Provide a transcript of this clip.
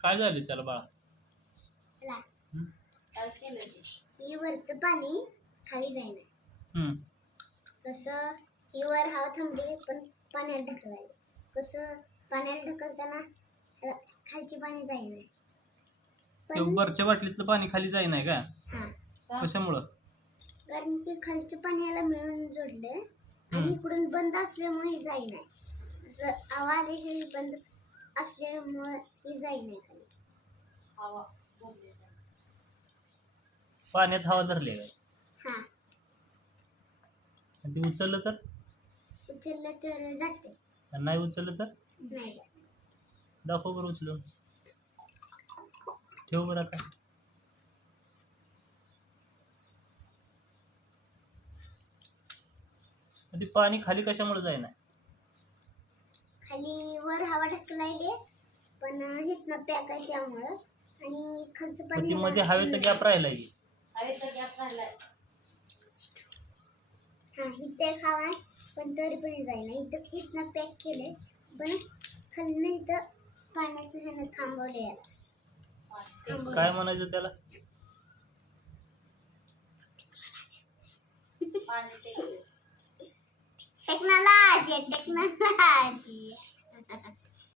काय झाले त्याला बाळा. हं? काय केलं ते? ही वरचं पाणी खाली जाईना हं. कसं ही वर हवा थांबली पण पाण्यात ढकलाय कसं पाण्यात ढकलताना खालची पाणी जाईना ते वरच्या बाटलीतलं पाणी खाली जाई नाही का हा? कशामुळं कारण की खालचं पाणी याला मिळून जोडले आणि हं. इकडून बंद असल्यामुळे ही जाई नाही की बंद असल्यामुळे ही जाई नाही खाली हवा. पाण्यात हवा धरली काय हा. आणि ते उचललं तर? उचललं तर जाते. आणि नाही उचललं तर? नाही जात. दाखव बरं उचलून. ठेव बरं आता. ते पाणी खाली कशामुळे जाईना? खाली वर हवा ढकलायले पण हिथनं पॅक आहे त्यामुळं. आणि मग पाणी ती मध्ये हवेचा गॅप राहिला की? हवेचा गॅप राहिलाय. हा इथे हवा आहे पण तरी पण जाईना इथं इथनं पॅक केले पण खाली इथं पाण्याचं ह्यानं थांबवले याला. काय म्हणायचं त्याला? पाणी टेकले diyecek. Mehmet.